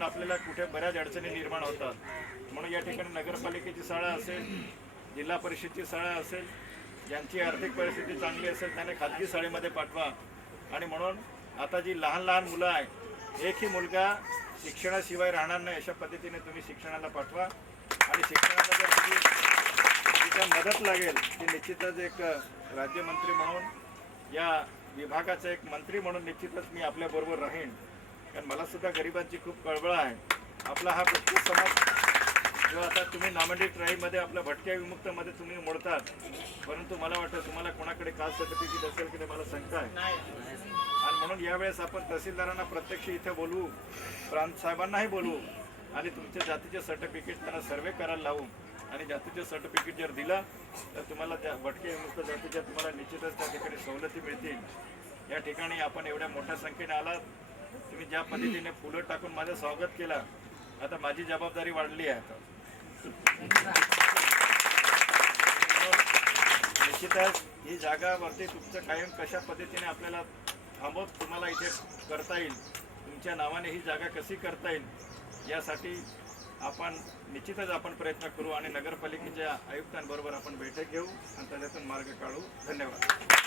म्हणून आपल्याला कुठे बऱ्याच अडचणी निर्माण होतात. म्हणून या ठिकाणी नगरपालिकेची शाळा असेल, जिल्हा परिषदची शाळा असेल, ज्यांची आर्थिक परिस्थिती चांगली असेल त्याने खाजगी शाळेमध्ये पाठवा. आणि म्हणून आता जी लहान लहान मुलं आहे, एकही मुलगा शिक्षणाशिवाय राहणार नाही अशा पद्धतीने तुम्ही शिक्षणाला पाठवा. आणि शिक्षणाला जर तिच्या मदत लागेल ती निश्चितच एक राज्यमंत्री म्हणून, या विभागाचा एक मंत्री म्हणून निश्चितच मी आपल्याबरोबर राहीन. कारण मला सुद्धा गरिबांची खूप कळवळ आहे. आपला हा भटकी समाज जो आता तुम्ही नॉमिनेट राहीमध्ये आपल्या भटक्या विमुक्तमध्ये तुम्ही मोडतात, परंतु मला वाटतं तुम्हाला कोणाकडे कास्ट सर्टिफिकेट असेल की नाही मला शंका आहे. आणि म्हणून यावेळेस आपण तहसीलदारांना प्रत्यक्ष इथे बोलवू, प्रांत साहेबांनाही बोलवू आणि तुमच्या जातीचे सर्टिफिकेट त्यांना सर्वे करायला लावू. आणि जातीचे सर्टिफिकेट जर दिलं तर तुम्हाला त्या भटके विमुक्त जातीच्या तुम्हाला निश्चितच त्या ठिकाणी सवलती मिळतील. या ठिकाणी आपण एवढ्या मोठ्या संख्येने आलात, तुम्ही ज्या पद्धतीने फुलं टाकून माझं स्वागत केलं, आता माझी जबाबदारी वाढली आहे. निश्चितच ही जागावरती तुमचं कायम कशा पद्धतीने आपल्याला थांबवत तुम्हाला इथे करता येईल, तुमच्या नावाने ही जागा कशी करता येईल यासाठी आपण निश्चितच आपण प्रयत्न करू. आणि नगरपालिकेच्या आयुक्तांबरोबर आपण बैठक घेऊ आणि त्याच्यातून मार्ग काढू. धन्यवाद.